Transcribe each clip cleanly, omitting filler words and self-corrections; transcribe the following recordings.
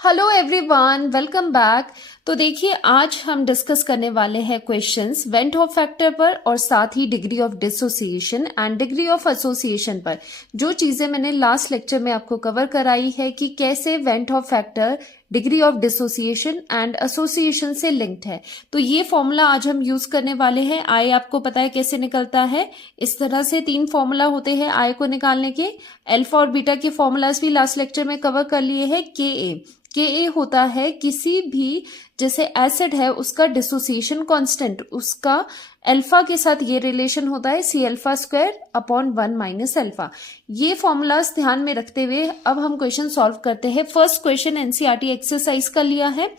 Hello everyone, welcome back. तो देखिए, आज हम डिस्कस करने वाले हैं क्वेश्चंस वेंट हॉफ फैक्टर पर और साथ ही degree of dissociation and degree of association पर। जो चीजें मैंने लास्ट लेक्चर में आपको कवर कराई है कि कैसे went Hoff factor degree of dissociation and association से लिंक्ड है, तो ये फॉर्मूला आज हम यूज करने वाले हैं। आई आपको पता है कैसे निकलता है। इस तरह से 3 फॉर्मूला होते हैं आई को निकालने के। अल्फा और बीटा के फॉर्मूलाज भी लास्ट लेक्चर में कवर कर लिए हैं। के ए होता है किसी भी, जैसे एसिड है उसका डिसोसिएशन कांस्टेंट, उसका अल्फा के साथ ये रिलेशन होता है C alpha square upon 1 minus alpha. ये फॉर्मूलाज ध्यान में रखते हुए अब हम क्वेश्चन सॉल्व करते हैं। फर्स्ट क्वेश्चन एनसीईआरटी एक्सरसाइज का लिया है।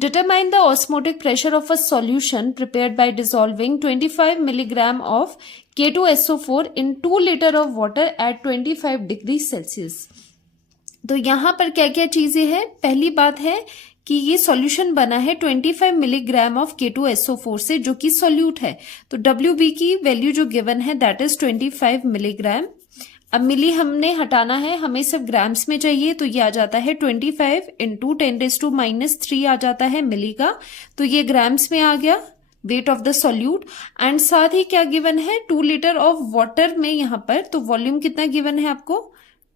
Determine the osmotic pressure of a solution prepared by dissolving 25 milligram of K2SO4 in 2 liter of water at 25 degree Celsius. तो यहां पर क्या क्या चीजें हैं। पहली बात है कि ये सॉल्यूशन बना है 25 मिलीग्राम ऑफ K2SO4 से, जो कि सॉल्यूट है। तो WB की वैल्यू जो गिवन है दैट इज 25 मिलीग्राम। अब मिली हमने हटाना है, हमें सिर्फ ग्राम्स में चाहिए, तो ये आ जाता है 25 इंटू 10⁻³ आ जाता है मिली का। तो ये ग्राम्स में आ गया wait of the solute. And साथ ही क्या गिवन है 2 लीटर ऑफ वाटर में यहाँ पर, तो वॉल्यूम कितना गिवन है आपको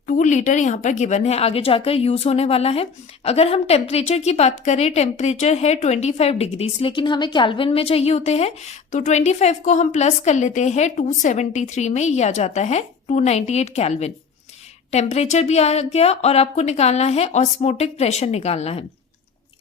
2 लीटर यहाँ पर गिवन है, आगे जाकर यूज होने वाला है। अगर हम टेम्परेचर की बात करें, टेम्परेचर है 25 डिग्रीज, लेकिन हमें कैल्विन में चाहिए होते हैं, तो 25 को हम प्लस कर लेते हैं 273 में, ये आ जाता है 298 कैल्विन। टेम्परेचर भी आ गया और आपको निकालना है ऑस्मोटिक प्रेशर निकालना है।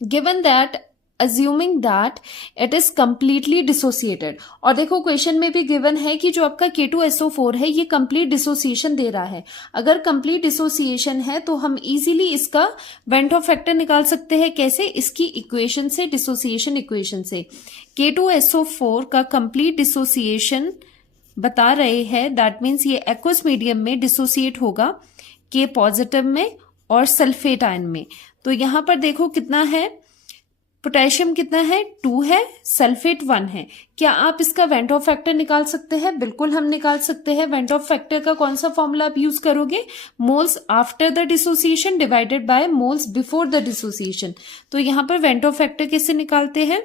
Given that assuming that it is completely dissociated। और देखो क्वेश्चन में भी गिवन है कि जो आपका K2SO4 है ये कंप्लीट डिसोसिएशन दे रहा है। अगर कंप्लीट डिसोसिएशन है तो हम इजीली इसका वेंट ऑफ फैक्टर निकाल सकते हैं। कैसे? इसकी इक्वेशन से, डिसोसिएशन इक्वेशन से। K2SO4 का कंप्लीट डिसोसिएशन बता रहे हैं, दैट मीन्स ये एक्वस मीडियम में डिसोसिएट होगा K पॉजिटिव में और सल्फेट आयन में। तो यहां पर देखो कितना है, पोटेशियम कितना है 2 है, सल्फेट 1 है। क्या आप इसका वेंट ऑफ फैक्टर निकाल सकते हैं? बिल्कुल हम निकाल सकते हैं। वेंट ऑफ फैक्टर का कौन सा फॉर्मूला आप यूज करोगे? Moles after the dissociation divided by moles before the dissociation. तो यहां पर वेंट ऑफ फैक्टर कैसे निकालते हैं?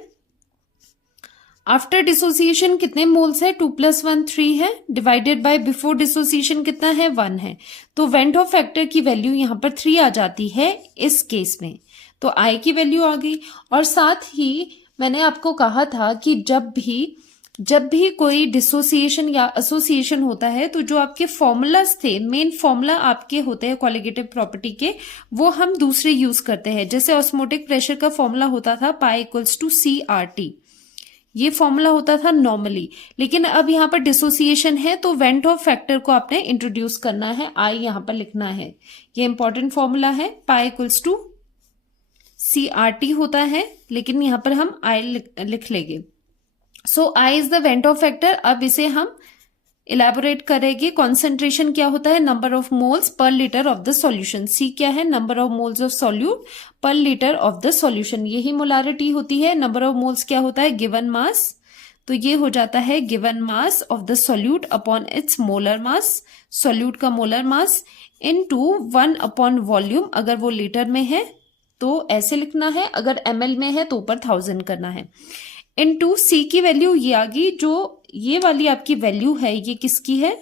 आफ्टर डिसोसिएशन कितने मोल्स है? 2 + 1 3 है, डिवाइडेड बाय बिफोर डिसोसिएशन कितना है 1 है। तो वेंट ऑफ फैक्टर की वैल्यू यहां पर 3 आ जाती है इस केस में। तो आई की वैल्यू आ गई। और साथ ही मैंने आपको कहा था कि जब भी कोई डिसोसिएशन या एसोसिएशन होता है तो जो आपके फॉर्मूलाज थे, मेन फॉर्मूला आपके होते हैं क्वालिटेटिव प्रॉपर्टी के, वो हम दूसरे यूज करते हैं। जैसे ऑस्मोटिक प्रेशर का फॉर्मूला होता था पाई इक्वल्स टू CRT, ये फॉर्मूला होता था नॉर्मली। लेकिन अब यहाँ पर डिसोसिएशन है तो वेंट ऑफ फैक्टर को आपने इंट्रोड्यूस करना है, आई यहाँ पर लिखना है। ये इंपॉर्टेंट फॉर्मूला है, पाई इक्वल्स टू CRT होता है, लेकिन यहां पर हम I लिख लेंगे। सो I is the van't Hoff factor. अब इसे हम इलेबोरेट करेंगे। कॉन्सेंट्रेशन क्या होता है? Number of moles per litre of the solution. C क्या है? Number of moles of solute पर लीटर ऑफ द सॉल्यूशन। यही मोलारिटी होती है। नंबर ऑफ मोल्स क्या होता है? Given mass. तो ये हो जाता है given mass of the solute upon its molar mass, solute का molar mass, into 1 upon volume. अगर वो लीटर में है तो ऐसे लिखना है, अगर ml में है तो ऊपर 1000 करना है। इनटू C की वैल्यू ये आ गई। जो ये वाली आपकी वैल्यू है ये किसकी है?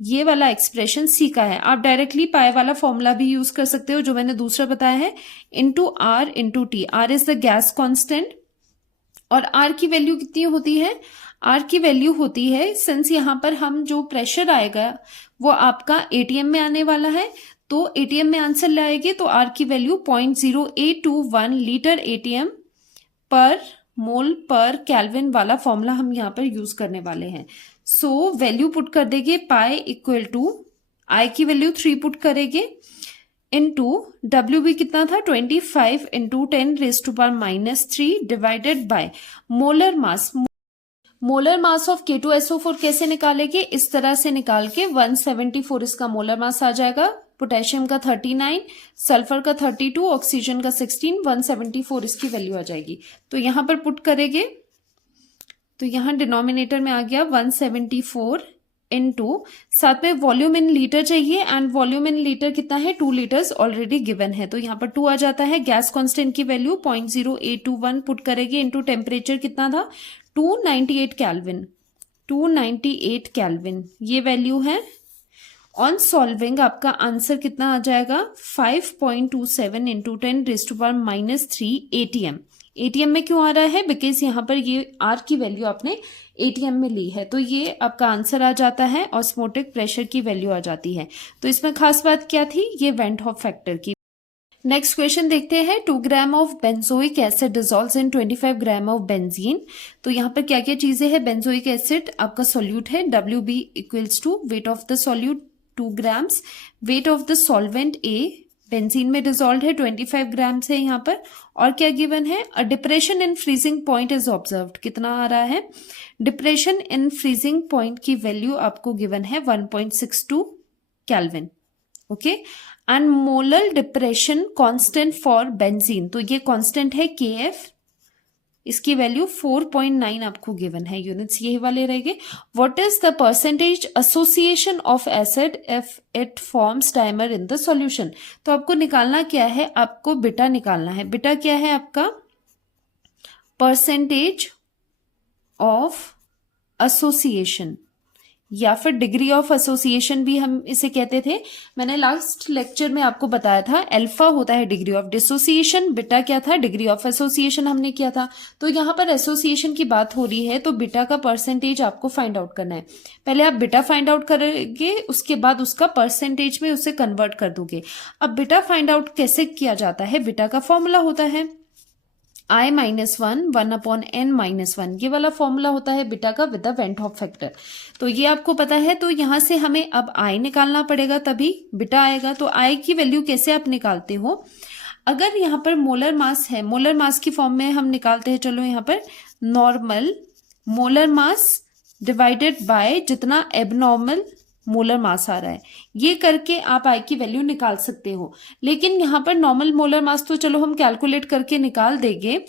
ये वाला एक्सप्रेशन C का है। आप डायरेक्टली पाई वाला फॉर्मूला भी यूज कर सकते हो जो मैंने दूसरा बताया है, into R into T। R is the gas constant. और R की वैल्यू कितनी होती है? R की वैल्यू होती है, सिंस यहां पर हम जो प्रेशर आएगा वो आपका ATM में आने वाला है, तो ATM में आंसर लाएंगे तो R की वैल्यू 0.0821 लीटर ATM पर मोल पर कैल्विन वाला फॉर्मूला हम यहाँ पर यूज करने वाले हैं। सो वैल्यू पुट कर देंगे, पाई इक्वल टू आई की वैल्यू 3 पुट करेंगे, इनटू WB कितना था 25 into 10⁻³ divided by molar mass. Molar mass of K2SO4 कैसे निकालेंगे? इस तरह से निकाल के 174 इसका मोलर मास आ जाएगा, पोटेशियम का 39, सल्फर का 32, ऑक्सीजन का 16, 174 इसकी वैल्यू आ जाएगी। तो यहां पर पुट करेंगे तो यहां डिनोमिनेटर में आ गया 174 इनटू साथ में वॉल्यूम इन लीटर चाहिए एंड वॉल्यूम इन लीटर कितना है 2 लीटर्स ऑलरेडी गिवन है, तो यहाँ पर 2 आ जाता है। गैस कांस्टेंट की वैल्यू 0.0821 पुट करेंगे इनटू टेम्परेचर कितना था 298 केल्विन, 298 केल्विन ये वैल्यू है। ऑन सॉल्विंग आपका आंसर कितना आ जाएगा 5.27 इंटू 10⁻³ ATM। एटीएम में क्यों आ रहा है, बिकॉज यहाँ पर ये आर की वैल्यू आपने एटीएम में ली है, तो ये आपका आंसर आ जाता है। ऑस्मोटिक प्रेशर की वैल्यू आ जाती है। तो इसमें खास बात क्या थी, ये वेंट हॉफ फैक्टर की। नेक्स्ट क्वेश्चन देखते हैं। 2 gram of benzoic acid dissolves in 25 gram of benzene. तो यहाँ पर क्या क्या चीजें हैं, बेंजोइक एसिड आपका सॉल्यूट है, WB equals to weight of the solute 2 grams, weight of the solvent A benzene में डिसॉल्व है 25 ग्राम्स है यहाँ पर। और क्या गिवन है, a depression in freezing point is observed, कितना आ रहा है, डिप्रेशन इन फ्रीजिंग पॉइंट की वैल्यू आपको गिवन है 1.62 kelvin. Okay, and molar depression constant for benzene, तो ये कांस्टेंट है KF, इसकी वैल्यू 4.9 आपको गिवन है, यूनिट्स यही वाले रहेंगे। What is the percentage association of acid if it forms dimer in the solution. तो आपको निकालना क्या है, आपको बीटा निकालना है। बीटा क्या है आपका, परसेंटेज ऑफ एसोसिएशन या फिर डिग्री ऑफ एसोसिएशन भी हम इसे कहते थे। मैंने लास्ट लेक्चर में आपको बताया था अल्फा होता है डिग्री ऑफ डिसोसिएशन, बीटा क्या था, डिग्री ऑफ एसोसिएशन हमने किया था। तो यहाँ पर एसोसिएशन की बात हो रही है, तो बीटा का परसेंटेज आपको फाइंड आउट करना है। पहले आप बीटा फाइंड आउट करोगे, उसके बाद उसका परसेंटेज में उसे कन्वर्ट कर दोगे। अब बीटा फाइंड आउट कैसे किया जाता है, बीटा का फॉर्मूला होता है I-1 1/n-1, ये वाला फॉर्मूला होता है बीटा का with the went Hoff factor. तो ये आपको पता है, तो यहां से हमें अब I निकालना पड़ेगा तभी बीटा आएगा। तो I की वैल्यू कैसे आप निकालते हो, अगर यहाँ पर मोलर मास है, मोलर मास की फॉर्म में हम निकालते हैं। चलो यहाँ पर normal molar mass divided by जितना एबनॉर्मल मोलर मास आ रहा है, ये करके आप आई की वैल्यू निकाल सकते हो। लेकिन यहाँ पर नॉर्मल मोलर मास तो चलो हम कैलकुलेट करके निकाल देंगे,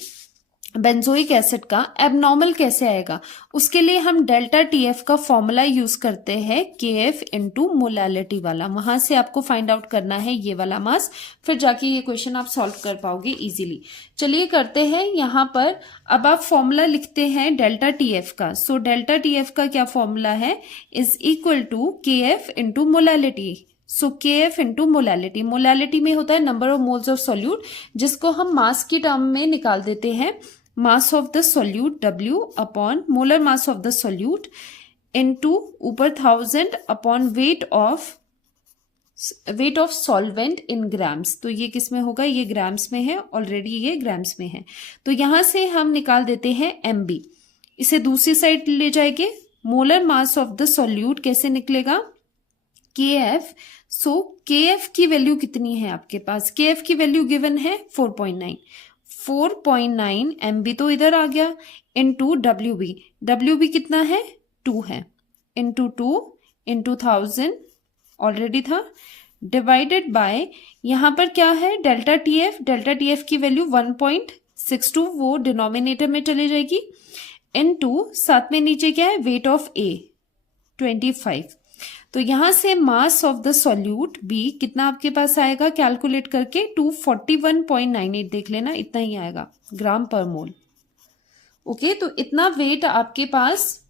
बेंजोइक एसिड का एबनॉर्मल कैसे आएगा, उसके लिए हम डेल्टा TF का फॉर्मूला यूज करते हैं, KF इंटू मोलैलिटी वाला। वहां से आपको फाइंड आउट करना है ये वाला मास, फिर जाके ये क्वेश्चन आप सॉल्व कर पाओगे इजीली। चलिए करते हैं। यहाँ पर अब आप फॉर्मूला लिखते हैं डेल्टा TF का। सो डेल्टा TF का क्या फॉर्मूला है, is equal to KF into molality. So KF into molality, molality में होता है number of moles of solute, जिसको हम मास की टर्म में निकाल देते हैं, mass of the solute W upon molar mass of the solute into ऊपर 1000 upon weight of solvent in grams. तो ये किस में होगा, ये ग्राम्स में है, ऑलरेडी ये ग्राम्स में है। तो यहां से हम निकाल देते हैं MB, इसे दूसरी साइड ले जाएंगे। Molar mass of the solute कैसे निकलेगा, KF। सो KF की वैल्यू कितनी है आपके पास, KF की वैल्यू गिवन है 4.9 MB तो इधर आ गया, इनटू WB कितना है 2 है, इनटू 2 इंटू 1000 ऑलरेडी था, डिवाइडेड बाय यहाँ पर क्या है डेल्टा TF की वैल्यू 1.62, वो डिनोमिनेटर में चली जाएगी, इनटू साथ में नीचे क्या है वेट ऑफ A 25। तो यहां से मास ऑफ द सॉल्यूट B कितना आपके पास आएगा, कैलकुलेट करके 241.98 देख लेना, इतना ही आएगा ग्राम पर मोल। ओके, तो इतना वेट आपके पास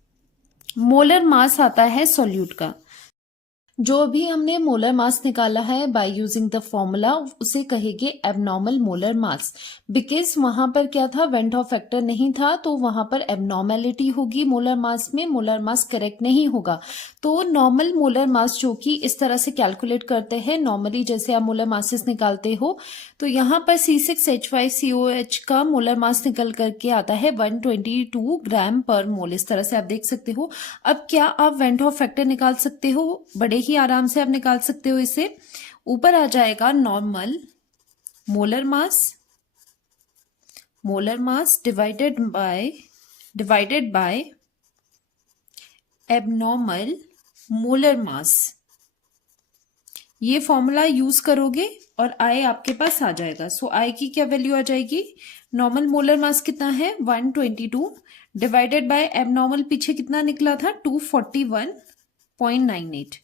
मोलर मास आता है सॉल्यूट का। जो भी हमने मोलर मास निकाला है बाय यूजिंग द फॉर्मूला, उसे कहेंगे एबनॉर्मल मोलर मास, बिकॉज वहां पर क्या था, वेंट हॉफ फैक्टर नहीं था, तो वहां पर एबनॉर्मेलिटी होगी मोलर मास में, मोलर मास करेक्ट नहीं होगा। तो नॉर्मल मोलर मास जो कि इस तरह से कैलकुलेट करते हैं, नॉर्मली जैसे आप मोलर मासेस निकालते हो, तो यहाँ पर C6H5COH का मोलर मास निकल करके आता है 122 ग्राम पर मोल, इस तरह से आप देख सकते हो। अब क्या आप वेंट हॉफ फैक्टर निकाल सकते हो, बड़े ही आराम से आप निकाल सकते हो इसे। ऊपर आ जाएगा normal molar mass divided by abnormal molar mass, ये फॉर्मूला यूज करोगे और I आपके पास आ जाएगा। सो I की क्या वैल्यू आ जाएगी, नॉर्मल मोलर मास कितना है 122 डिवाइडेड बाय एबनॉर्मल पीछे कितना निकला था 241 0.98।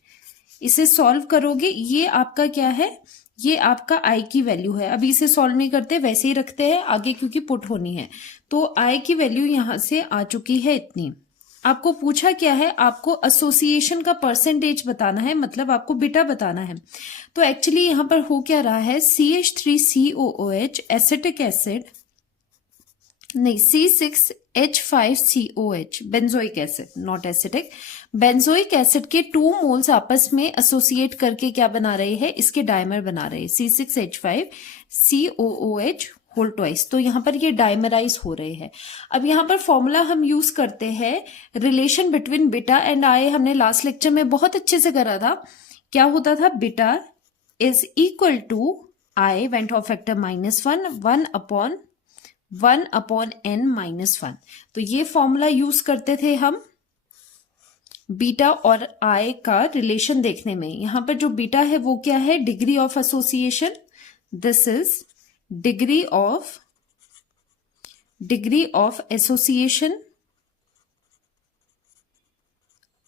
इसे सॉल्व करोगे, ये आपका क्या है, ये आपका आई की वैल्यू है। अभी इसे सॉल्व नहीं करते, वैसे ही रखते हैं आगे क्योंकि पुट होनी है। तो आई की वैल्यू यहां से आ चुकी है इतनी। आपको पूछा क्या है, आपको एसोसिएशन का परसेंटेज बताना है, मतलब आपको बीटा बताना है। तो एक्चुअली यहां पर हो क्या रहा है, CH3COOH एसिटिक एसिड, नहीं C6H5COH benzoic acid, not acetic, benzoic acid के 2 मोल्स आपस में एसोसिएट करके क्या बना रहे हैं, इसके डायमर बना रहे हैं C6H5COOH होल ट्वाइस। तो यहां पर ये डायमराइज हो रहे हैं। अब यहां पर फॉर्मूला हम यूज करते हैं relation between beta and I, हमने लास्ट लेक्चर में बहुत अच्छे से करा था। क्या होता था, beta is equal to i van't Hoff factor -1 1 upon n -1। तो ये फॉर्मूला यूज करते थे हम बीटा और आई का रिलेशन देखने में। यहां पर जो बीटा है वो क्या है, degree of association, this is degree of association,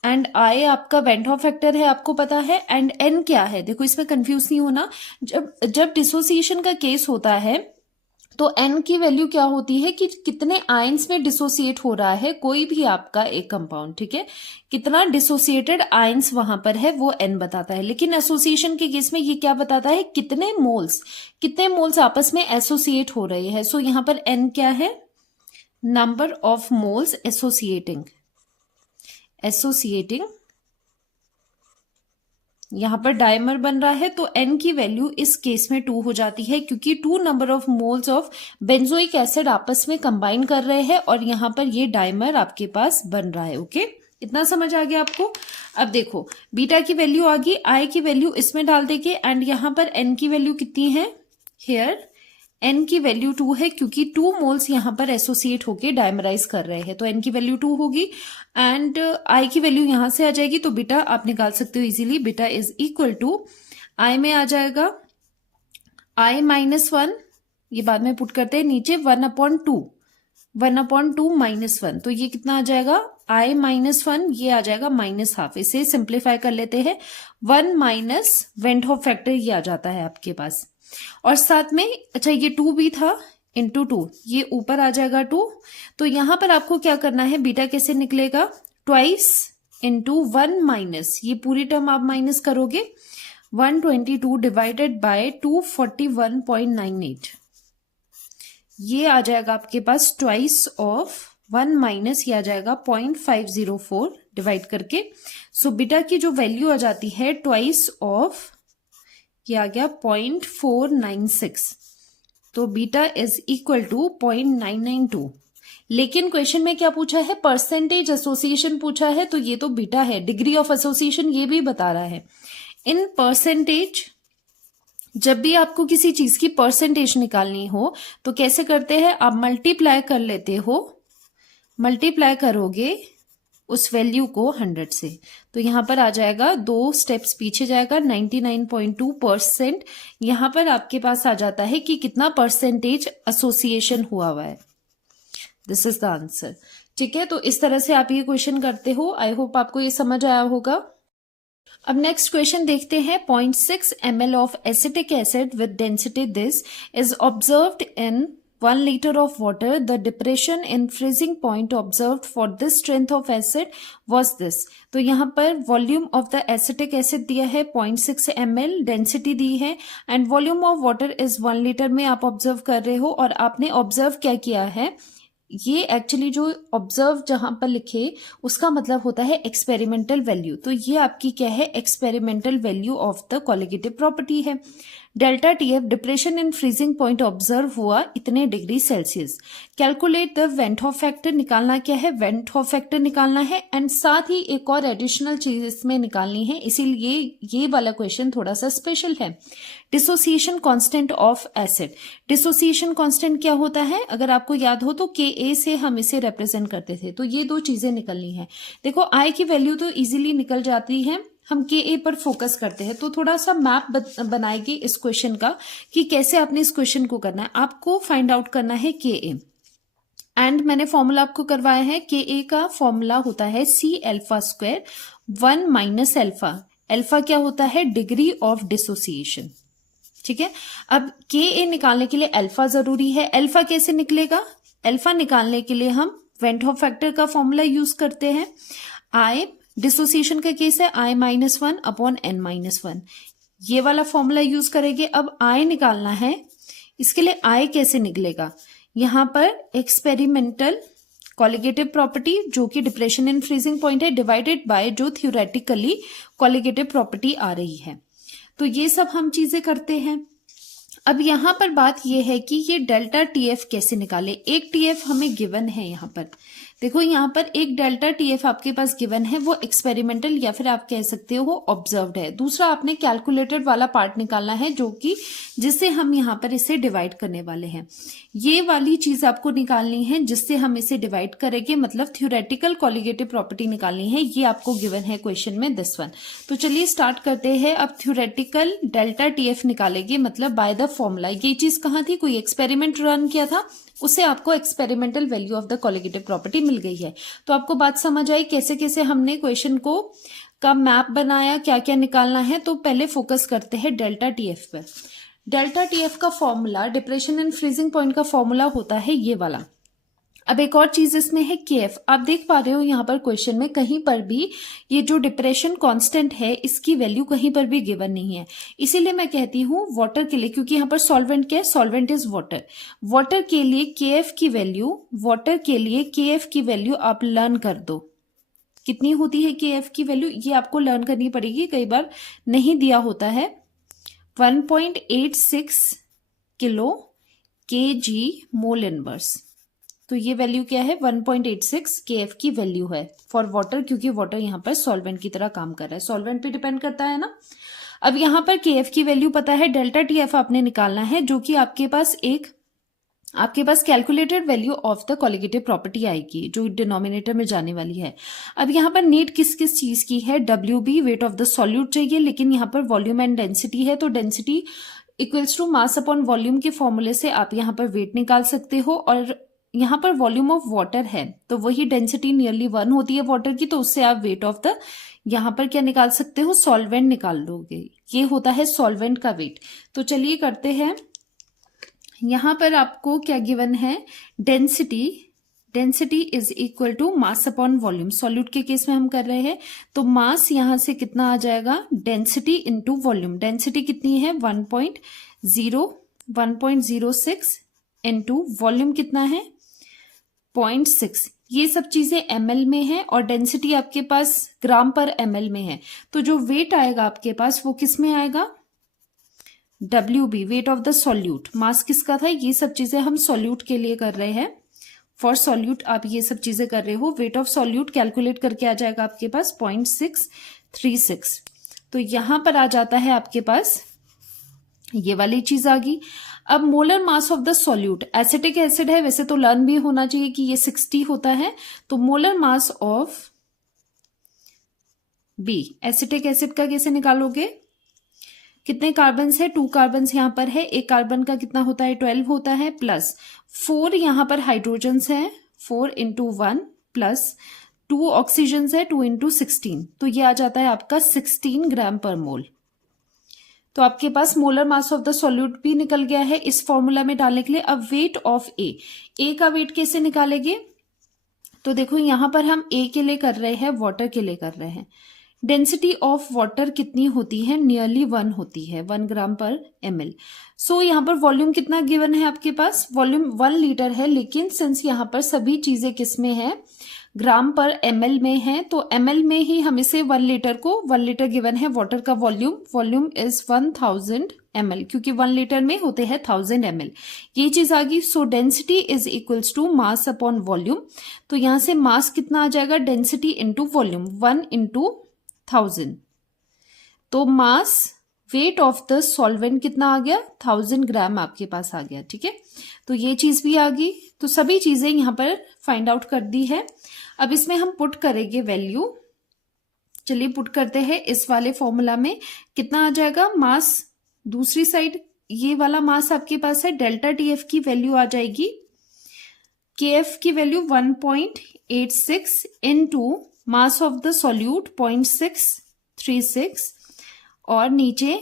and I आपका वेंट ऑफ फैक्टर है, आपको पता है, एंड एन क्या है। देखो इसमें कंफ्यूज नहीं होना, जब डिसोसिएशन का केस होता है तो n की वैल्यू क्या होती है कि कितने आयंस में डिसोसिएट हो रहा है कोई भी आपका एक कंपाउंड, ठीक है, कितना डिसोसिएटेड आयंस वहां पर है वो n बताता है। लेकिन एसोसिएशन के केस में ये क्या बताता है, कितने मोल्स आपस में एसोसिएट हो रहे हैं। सो यहां पर n क्या है, नंबर ऑफ मोल्स एसोसिएटिंग, यहां पर डायमर बन रहा है तो n की वैल्यू इस केस में 2 हो जाती है, क्योंकि 2 number of moles of benzoic acid आपस में कंबाइन कर रहे हैं और यहां पर ये डायमर आपके पास बन रहा है। ओके, इतना समझ आ गया आपको। अब देखो बीटा की वैल्यू आ गई, आई की वैल्यू इसमें डाल देंगे, एंड यहां पर n की वैल्यू कितनी है, हियर n की वैल्यू 2 है, क्योंकि 2 मोल्स यहां पर एसोसिएट होके डायमराइज कर रहे हैं, तो n की वैल्यू 2 होगी, एंड i की वैल्यू यहां से आ जाएगी। तो बीटा आप निकाल सकते हो easily, beta is equal to i में आ जाएगा i -1, ये बाद में पुट करते हैं नीचे, 1/2 -1, तो ये कितना आ जाएगा, i -1, ये आ जाएगा -12। इसे सिंप्लीफाई कर लेते हैं, 1 माइनस वेंट ऑफ फैक्टर ये आ जाता है आपके पास, और साथ में अच्छा ये 2 भी था, इंटू 2, ये ऊपर आ जाएगा 2। तो यहां पर आपको क्या करना है, बीटा कैसे निकलेगा, ट्वाइस इंटू 1 माइनस, ये पूरी टर्म आप माइनस करोगे, 122 डिवाइडेड बाय 241.98, ये आ जाएगा आपके पास ट्वाइस ऑफ 1 माइनस, ये आ जाएगा 0.504 डिवाइड करके। सो बीटा की जो वैल्यू आ जाती है ट्वाइस ऑफ, ये आ गया 0.496, तो बीटा इज इक्वल टू 0.992। लेकिन क्वेश्चन में क्या पूछा है, परसेंटेज एसोसिएशन पूछा है, तो ये तो बीटा है, डिग्री ऑफ एसोसिएशन ये भी बता रहा है। इन परसेंटेज, जब भी आपको किसी चीज की परसेंटेज निकालनी हो तो कैसे करते हैं, आप मल्टीप्लाई कर लेते हो, मल्टीप्लाई करोगे उस वैल्यू को 100 से, तो यहां पर आ जाएगा 2 स्टेप्स पीछे जाएगा, 99.2%। यहां पर आपके पास आ जाता है कि कितना परसेंटेज एसोसिएशन हुआ है। दिस इज द आंसर, ठीक है। तो इस तरह से आप ये क्वेश्चन करते हो। आई होप आपको ये समझ आया होगा। अब नेक्स्ट क्वेश्चन देखते हैं। 0.6 ml of acetic acid with density this is observed in 1 liter of water. The depression in freezing point observed for this strength of acid was this. तो यहाँ पर volume of the acetic acid दिया है 0.6 ml, density दी है, and volume of water is 1 liter में आप observe कर रहे हो। और आपने ऑब्जर्व क्या किया है, ये एक्चुअली जो ऑब्जर्व जहां पर लिखे उसका मतलब होता है एक्सपेरिमेंटल वैल्यू। तो ये आपकी क्या है, experimental value of the colligative property है। Delta TF depression in freezing point observe हुआ इतने degree Celsius. Calculate the van't Hoff factor, निकालना क्या है, वेंट ऑफ फैक्टर निकालना है, एंड साथ ही एक और एडिशनल चीज इसमें निकालनी है, इसीलिए ये वाला क्वेश्चन थोड़ा सा स्पेशल है। Dissociation constant of acid. Dissociation constant क्या होता है, अगर आपको याद हो तो Ka से हम इसे रिप्रेजेंट करते थे। तो ये 2 चीजें निकलनी है। देखो I की वैल्यू तो इजीली निकल जाती है, हम Ka पर फोकस करते हैं। तो थोड़ा सा मैप बनाएगी इस क्वेश्चन का कि कैसे आपने इस क्वेश्चन को करना है। आपको फाइंड आउट करना है Ka, एंड मैंने फॉर्मूला आपको करवाया है के ए का फॉर्मूला होता है C alpha square 1 minus alpha. Alpha क्या होता है? Degree of dissociation. ठीक है, अब के ए निकालने के लिए अल्फा जरूरी है। अल्फा कैसे निकलेगा? अल्फा निकालने के लिए हम वेंट हॉफ फैक्टर का फॉर्मूला यूज करते हैं। आई डिसोसिएशन का केस है I-1 अपॉन N-1, ये वाला फॉर्मूला यूज करेंगे। अब आई निकालना है, इसके लिए आई कैसे निकलेगा? यहां पर एक्सपेरिमेंटल कॉलिगेटिव प्रॉपर्टी जो कि डिप्रेशन इन फ्रीजिंग पॉइंट है डिवाइडेड बाय जो थ्योरेटिकली कॉलिगेटिव प्रॉपर्टी आ रही है। तो ये सब हम चीजें करते हैं। अब यहां पर बात यह है कि ये डेल्टा टीएफ कैसे निकाले। एक टीएफ हमें गिवन है, यहां पर देखो, यहां पर एक डेल्टा टीएफ आपके पास गिवन है, वो एक्सपेरिमेंटल या फिर आप कह सकते हो ऑब्जर्व्ड है। दूसरा आपने कैलकुलेटेड वाला पार्ट निकालना है जो कि जिससे हम यहां पर इसे डिवाइड करने वाले हैं। ये वाली चीज आपको निकालनी है जिससे हम इसे डिवाइड करेंगे, मतलब थ्योरेटिकल कॉलिगेटिव प्रॉपर्टी निकालनी है। ये आपको गिवन है क्वेश्चन में, दिस वन। तो चलिए स्टार्ट करते हैं। अब थ्योरेटिकल डेल्टा टीएफ निकालेंगे, मतलब बाय द फॉर्मूला। ये चीज कहाँ थी? कोई एक्सपेरिमेंट रन किया था, उससे आपको experimental value of the colligative property मिल गई है। तो आपको बात समझ आई कैसे कैसे हमने क्वेश्चन को का मैप बनाया, क्या क्या निकालना है। तो पहले फोकस करते हैं डेल्टा टीएफ पर। डेल्टा टीएफ का formula, depression and freezing point का फॉर्मूला होता है ये वाला। अब एक और चीज इसमें है केएफ। आप देख पा रहे हो यहाँ पर क्वेश्चन में कहीं पर भी ये जो डिप्रेशन कांस्टेंट है इसकी वैल्यू कहीं पर भी गिवन नहीं है। इसीलिए मैं कहती हूँ वाटर के लिए, क्योंकि यहाँ पर सॉल्वेंट क्या है? Solvent is water. वाटर के लिए केएफ की वैल्यू, वाटर के लिए केएफ की वैल्यू आप लर्न कर दो। कितनी होती है केएफ की वैल्यू? ये आपको लर्न करनी पड़ेगी, कई बार नहीं दिया होता है। 1.86 किलो kg मोल इनवर्स। तो ये वैल्यू क्या है? 1.86 केएफ की वैल्यू है फॉर वाटर, क्योंकि वाटर यहाँ पर सॉल्वेंट की तरह काम कर रहा है। सॉल्वेंट पे डिपेंड करता है ना। अब यहाँ पर केएफ की वैल्यू पता है, डेल्टा टीएफ आपने निकालना है, जो कि आपके पास calculated value of the colligative property आएगी जो डिनोमिनेटर में जाने वाली है। अब यहाँ पर नीड किस किस चीज की है? WB weight of the solute चाहिए, लेकिन यहाँ पर वॉल्यूम एंड डेंसिटी है, तो density equals to mass upon volume के फॉर्मूले से आप यहाँ पर वेट निकाल सकते हो। और यहाँ पर वॉल्यूम ऑफ वाटर है तो वही डेंसिटी नियरली 1 होती है वाटर की, तो उससे आप वेट ऑफ द यहाँ पर क्या निकाल सकते हो? सॉल्वेंट निकाल लोगे। ये होता है सॉल्वेंट का वेट। तो चलिए करते हैं। यहां पर आपको क्या गिवन है? Density is equal to mass upon volume. Solute के केस में हम कर रहे हैं, तो मास यहां से कितना आ जाएगा? Density into volume. डेंसिटी कितनी है? 1.06 इंटू वॉल्यूम कितना है? 0.6। ये सब चीजें ml में है और डेंसिटी आपके पास ग्राम पर ml में है। तो जो वेट आएगा आपके पास वो किस में आएगा? WB weight of the solute. Mass किसका था? ये सब चीजें हम सॉल्यूट के लिए कर रहे हैं। फॉर सॉल्यूट आप ये सब चीजें कर रहे हो। वेट ऑफ सॉल्यूट कैलकुलेट करके आ जाएगा आपके पास 0.636। तो यहां पर आ जाता है आपके पास, ये वाली चीज आ गई। अब molar mass of the solute, acetic acid है, वैसे तो लर्न भी होना चाहिए कि ये 60 होता है। तो molar mass of B, acetic acid का कैसे निकालोगे? कितने कार्बन है? 2 कार्बन यहां पर है। एक कार्बन का कितना होता है? 12 होता है, प्लस 4 यहां पर हाइड्रोजन है, 4 इंटू 1 प्लस 2 ऑक्सीजन है, 2 इंटू 16। तो ये आ जाता है आपका 16 ग्राम पर मोल। तो आपके पास molar mass of the solute भी निकल गया है इस फॉर्मूला में डालने के लिए। अब वेट ऑफ ए का वेट कैसे निकालेंगे? तो देखो यहां पर हम ए के लिए कर रहे हैं, वाटर के लिए कर रहे हैं। डेंसिटी ऑफ वाटर कितनी होती है? नियरली 1 होती है, 1 ग्राम पर ml। सो यहाँ पर वॉल्यूम कितना गिवन है आपके पास? वॉल्यूम 1 लीटर है, लेकिन सिंस यहाँ पर सभी चीजें किस में है? ग्राम पर ml में है, तो ml में ही हम इसे 1 लीटर को 1 लीटर गिवन है। वाटर का वॉल्यूम इज 1000 ml, क्योंकि 1 लीटर में होते हैं 1000 ml। ये चीज आ गई। So density is equals to mass upon volume. तो यहां से मास कितना आ जाएगा? Density into volume, 1 into 1000। तो mass weight of the solvent कितना आ गया? 1000 ग्राम आपके पास आ गया। ठीक है, तो ये चीज भी आ गई। तो सभी चीजें यहां पर फाइंड आउट कर दी है। अब इसमें हम पुट करेंगे वैल्यू। चलिए पुट करते हैं इस वाले फॉर्मूला में। कितना आ जाएगा? मास दूसरी साइड ये वाला मास आपके पास है, डेल्टा टीएफ की वैल्यू आ जाएगी KF की value 1.86 into mass of the solute 0.636 और नीचे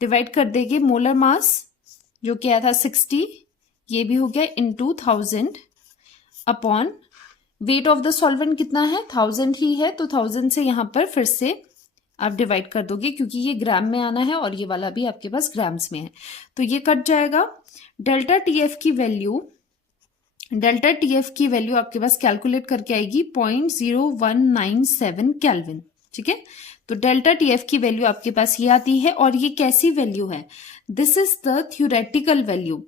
डिवाइड कर देंगे मोलर मास जो क्या था 60, ये भी हो गया into 1000 upon weight of the solvent कितना है 1000 ही है, तो 1000 से यहां पर फिर से आप डिवाइड कर दोगे क्योंकि ये ग्राम में आना है और ये वाला भी आपके पास ग्राम्स में है, तो ये कट जाएगा। डेल्टा टीएफ की वैल्यू आपके पास कैलकुलेट करके आएगी 0.0197 केल्विन। ठीक है, तो डेल्टा टीएफ की वैल्यू आपके पास ये आती है और ये कैसी वैल्यू है, this is the theoretical value.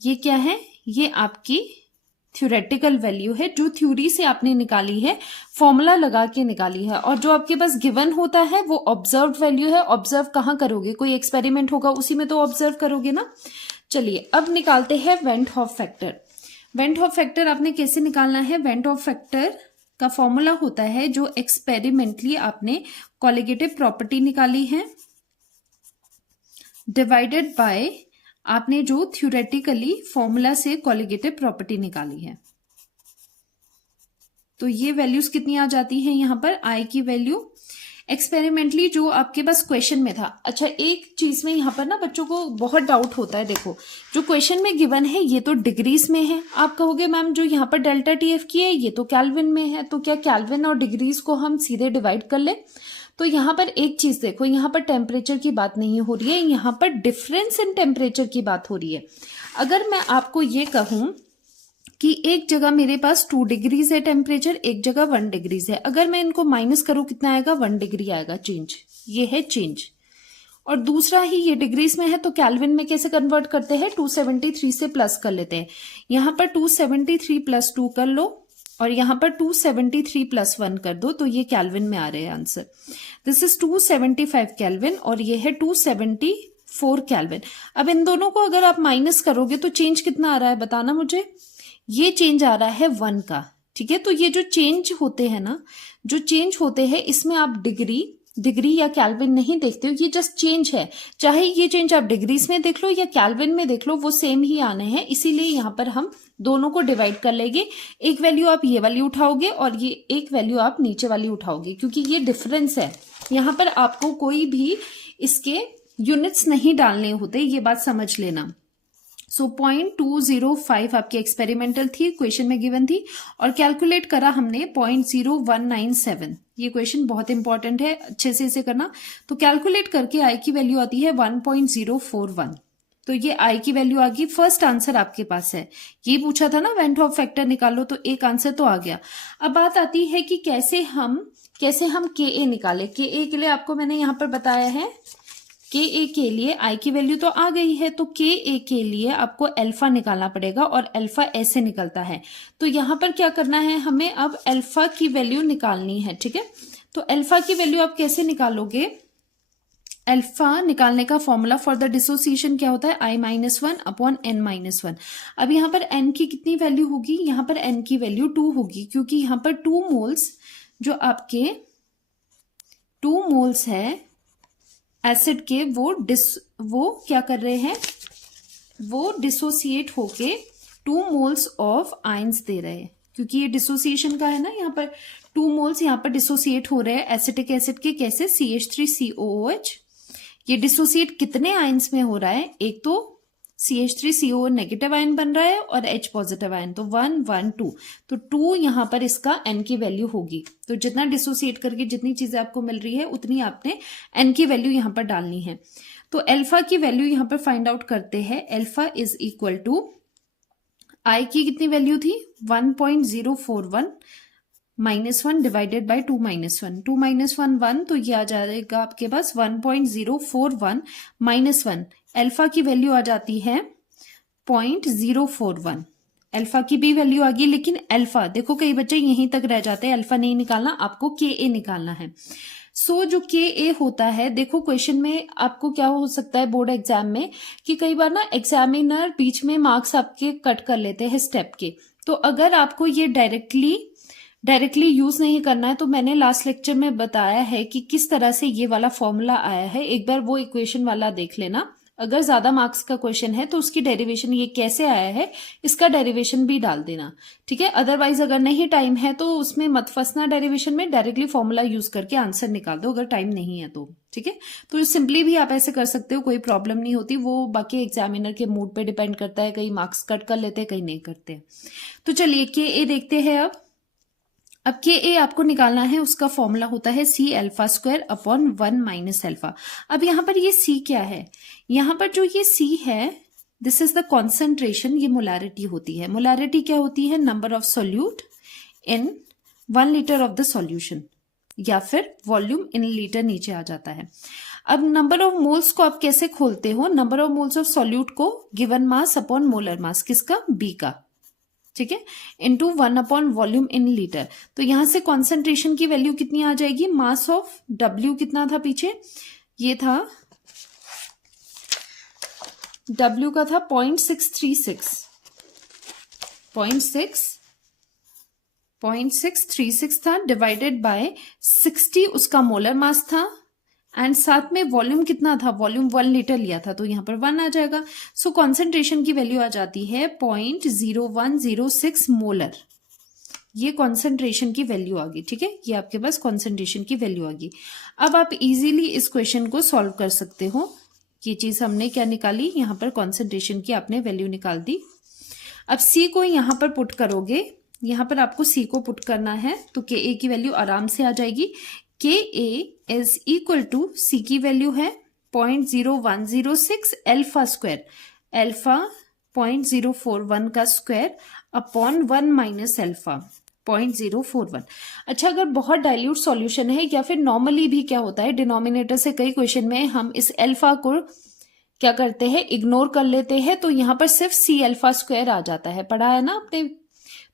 ये क्या है, ये आपकी थ्योरेटिकल वैल्यू है जो थ्योरी से आपने निकाली है, फॉर्मूला लगा के निकाली है, और जो आपके पास गिवन होता है वो ऑब्जर्व वैल्यू है। ऑब्जर्व कहाँ करोगे, कोई एक्सपेरिमेंट होगा उसी में तो ऑब्जर्व करोगे ना। चलिए अब निकालते हैं went Hoff factor. Went Hoff factor आपने कैसे निकालना है, वेंट हॉफ फैक्टर का फॉर्मूला होता है जो एक्सपेरिमेंटली आपने कॉलिगेटिव प्रॉपर्टी निकाली है डिवाइडेड बाय आपने जो थ्योरेटिकली फॉर्मूला से कॉलिगेटिव प्रॉपर्टी निकाली है। तो ये वैल्यूज कितनी आ जाती हैं यहां पर, आई की वैल्यू एक्सपेरिमेंटली जो आपके पास क्वेश्चन में था। अच्छा, एक चीज में यहां पर ना बच्चों को बहुत डाउट होता है, देखो जो क्वेश्चन में गिवन है ये तो डिग्रीज में है, आप कहोगे मैम जो यहाँ पर डेल्टा टीएफ की है ये तो केल्विन में है, तो क्या केल्विन और डिग्रीज को हम सीधे डिवाइड कर ले। तो यहाँ पर एक चीज देखो, यहाँ पर टेम्परेचर की बात नहीं हो रही है, यहाँ पर डिफरेंस इन टेम्परेचर की बात हो रही है। अगर मैं आपको ये कहूं कि एक जगह मेरे पास 2 डिग्रीज है टेम्परेचर, एक जगह 1 डिग्रीज है, अगर मैं इनको माइनस करूं कितना आएगा, 1 डिग्री आएगा चेंज, ये है चेंज। और दूसरा ही ये डिग्रीज में है तो केल्विन में कैसे कन्वर्ट करते हैं, 273 से प्लस कर लेते हैं। यहां पर 273 प्लस 2 कर लो और यहां पर 273 प्लस 1 कर दो, तो ये केल्विन में आ रहे हैं आंसर। दिस इज 275 केल्विन और ये है 274 केल्विन। अब इन दोनों को अगर आप माइनस करोगे तो चेंज कितना आ रहा है बताना मुझे, ये चेंज आ रहा है 1 का। ठीक है, तो ये जो चेंज होते हैं ना, जो चेंज होते हैं इसमें आप डिग्री या केल्विन नहीं देखते हो, ये जस्ट चेंज है। चाहे ये चेंज आप डिग्रीज में देख लो या केल्विन में देख लो, वो सेम ही आने हैं, इसीलिए यहां पर हम दोनों को डिवाइड कर लेंगे। एक वैल्यू आप ये वाली उठाओगे और ये एक वैल्यू आप नीचे वाली उठाओगे, क्योंकि ये डिफरेंस है। यहां पर आपको कोई भी इसके यूनिट्स नहीं डालने होते, ये बात समझ लेना। सो 0.205 आपकी एक्सपेरिमेंटल थी, क्वेश्चन में गिवन थी, और कैलकुलेट करा हमने 0.0197। ये क्वेश्चन बहुत इंपॉर्टेंट है, अच्छे से इसे करना। तो कैलकुलेट करके आई की वैल्यू आती है 1.041, तो ये आई की वैल्यू आ गई। फर्स्ट आंसर आपके पास है, ये पूछा था ना वेंट हॉफ फैक्टर निकालो, तो एक आंसर तो आ गया। अब बात आती है कि कैसे हम के ए निकाले। के ए के लिए आपको मैंने यहां पर बताया है, के ए के लिए आई की वैल्यू तो आ गई है, तो के ए के लिए आपको अल्फा निकालना पड़ेगा और अल्फा ऐसे निकलता है। तो यहां पर क्या करना है, हमें अब अल्फा की वैल्यू निकालनी है। ठीक है, तो अल्फा की वैल्यू आप कैसे निकालोगे, अल्फा निकालने का फॉर्मूला फॉर द डिसोसिएशन क्या होता है, i-1 अपॉन n-1। अब यहाँ पर n की कितनी वैल्यू होगी, यहाँ पर n की वैल्यू 2 होगी, क्योंकि यहाँ पर 2 मोल्स जो आपके 2 मोल्स है एसिड के, वो क्या कर रहे हैं, वो डिसोसिएट होके 2 मोल्स ऑफ आयंस दे रहे हैं, क्योंकि ये डिसोसिएशन का है ना, यहाँ पर 2 मोल्स यहाँ पर डिसोसिएट हो रहे हैं एसिटिक एसिड के, कैसे, CH3COOH। ये डिसोसिएट कितने आयंस में हो रहा है, एक तो CH3CO नेगेटिव आयन बन रहा है और H पॉजिटिव आयन, तो 1 1 2, तो 2 यहां पर इसका N की वैल्यू होगी। तो जितना डिसोसिएट करके जितनी चीजें आपको मिल रही है उतनी आपने N की वैल्यू यहां पर डालनी है। तो अल्फा की वैल्यू यहां पर फाइंड आउट करते हैं। अल्फा इज इक्वल टू आई की कितनी वैल्यू थी, 1.041 -1 डिवाइडेड बाई 2 -1, 2 -1 1, तो ये आ जाएगा आपके पास 1.041 -1। अल्फा की वैल्यू आ जाती है 0.041। अल्फा की भी वैल्यू आ गई, लेकिन अल्फा देखो कई बच्चे यहीं तक रह जाते हैं, अल्फा नहीं निकालना, आपको के ए निकालना है। सो जो के ए होता है, देखो क्वेश्चन में आपको क्या हो सकता है बोर्ड एग्जाम में, कि कई बार ना एग्जामिनर बीच में मार्क्स आपके कट कर लेते हैं स्टेप के। तो अगर आपको ये डायरेक्टली यूज नहीं करना है, तो मैंने लास्ट लेक्चर में बताया है कि किस तरह से ये वाला फॉर्मूला आया है, एक बार वो इक्वेशन वाला देख लेना। अगर ज्यादा मार्क्स का क्वेश्चन है तो उसकी डेरिवेशन ये कैसे आया है इसका डेरिवेशन भी डाल देना, ठीक है। अदरवाइज अगर नहीं टाइम है तो उसमें मत फंसना डेरिवेशन में, डायरेक्टली फॉर्मूला यूज करके आंसर निकाल दो अगर टाइम नहीं है तो, ठीक है। तो सिंपली भी आप ऐसे कर सकते हो, कोई प्रॉब्लम नहीं होती, वो बाकी एग्जामिनर के मूड पे डिपेंड करता है, कई मार्क्स कट कर लेते हैं कहीं नहीं करते। तो चलिए के ए देखते हैं। अब के ए आपको निकालना है, उसका फॉर्मूला होता है C alpha square upon 1 minus alpha. अब यहां पर ये सी क्या है, यहां पर जो ये सी है दिस इज द कॉन्सेंट्रेशन, ये मोलारिटी होती है। मोलारिटी क्या होती है, number of solute in 1 litre of the solution, या फिर वॉल्यूम इन लीटर नीचे आ जाता है। अब नंबर ऑफ मोल्स को आप कैसे खोलते हो, number of moles of solute को given mass upon molar mass, किसका, बी का, ठीक है, into 1 upon volume in litre. तो यहां से कॉन्सेंट्रेशन की वैल्यू कितनी आ जाएगी, मास ऑफ डब्ल्यू कितना था पीछे, ये था डब्ल्यू का था 0.636 था, डिवाइडेड बाय 60 उसका मोलर मास था, एंड साथ में वॉल्यूम कितना था, वॉल्यूम 1 लीटर लिया था तो यहां पर 1 आ जाएगा। सो कॉन्सेंट्रेशन की वैल्यू आ जाती है 0.0106 मोलर, ये कॉन्सेंट्रेशन की वैल्यू आ गई, ठीक है, ये आपके पास कॉन्सेंट्रेशन की वैल्यू आ गई। अब आप इजीली इस क्वेश्चन को सॉल्व कर सकते हो। ये चीज हमने क्या निकाली, यहां पर कॉन्सेंट्रेशन की आपने वैल्यू निकाल दी। अब सी को यहां पर पुट करोगे, यहां पर आपको सी को पुट करना है तो के ए की वैल्यू आराम से आ जाएगी। के ए इज इक्वल टू सी की वैल्यू है 0.0106 अल्फा स्क्वायर, अल्फा 0.041 का स्क्वायर अपॉन 1 माइनस अल्फा 0.041। अच्छा, अगर बहुत डाइल्यूट सॉल्यूशन है या फिर नॉर्मली भी क्या होता है, डिनोमिनेटर से कई क्वेश्चन में हम इस अल्फा को क्या करते हैं, इग्नोर कर लेते हैं, तो यहां पर सिर्फ सी अल्फा स्क्वायर आ जाता है, पढ़ा है ना आपने।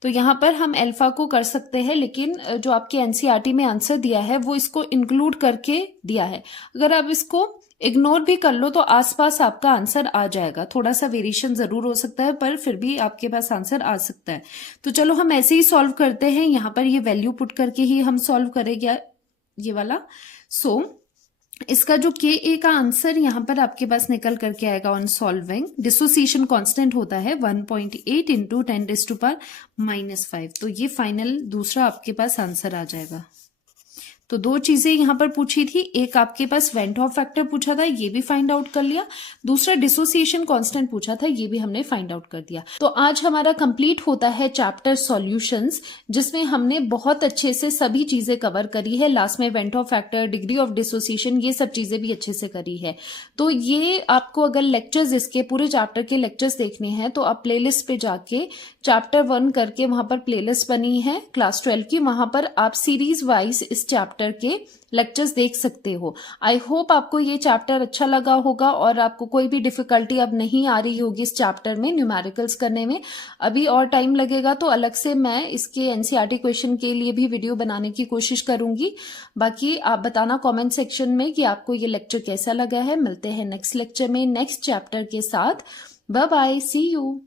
तो यहां पर हम अल्फा को कर सकते हैं, लेकिन जो आपके एनसीईआरटी में आंसर दिया है वो इसको इंक्लूड करके दिया है। अगर आप इसको इग्नोर भी कर लो तो आसपास आपका आंसर आ जाएगा, थोड़ा सा वेरिएशन जरूर हो सकता है पर फिर भी आपके पास आंसर आ सकता है। तो चलो हम ऐसे ही सॉल्व करते हैं, यहां पर ये वैल्यू पुट करके ही हम सॉल्व करेंगे ये वाला। सो इसका जो के ए का आंसर यहां पर आपके पास निकल करके आएगा ऑन सॉल्विंग, डिसोसिएशन कांस्टेंट होता है 1.8 इंटू 10⁻⁻5। तो ये फाइनल दूसरा आपके पास आंसर आ जाएगा। तो दो चीजें यहां पर पूछी थी, एक आपके पास वेंट हॉफ फैक्टर पूछा था, ये भी फाइंड आउट कर लिया, दूसरा डिसोसिएशन कांस्टेंट पूछा था, ये भी हमने फाइंड आउट कर दिया। तो आज हमारा कंप्लीट होता है चैप्टर सॉल्यूशंस, जिसमें हमने बहुत अच्छे से सभी चीजें कवर करी है। लास्ट में went Hoff factor, degree of dissociation, ये सब चीजें भी अच्छे से करी है। तो ये आपको अगर लेक्चर्स, इसके पूरे चैप्टर के लेक्चर्स देखने हैं तो आप प्लेलिस्ट पे जाके चैप्टर 1 करके वहां पर प्लेलिस्ट बनी है क्लास 12 की, वहां पर आप सीरीज वाइज इस चैप्टर के लेक्चर्स देख सकते हो। आई होप आपको ये चैप्टर अच्छा लगा होगा और आपको कोई भी डिफिकल्टी अब नहीं आ रही होगी इस चैप्टर में न्यूमेरिकल्स करने में। अभी और टाइम लगेगा तो अलग से मैं इसके एनसीईआरटी क्वेश्चन के लिए भी वीडियो बनाने की कोशिश करूंगी। बाकी आप बताना कमेंट सेक्शन में कि आपको ये लेक्चर कैसा लगा है। मिलते हैं नेक्स्ट लेक्चर में नेक्स्ट चैप्टर के साथ। Bye bye, see you.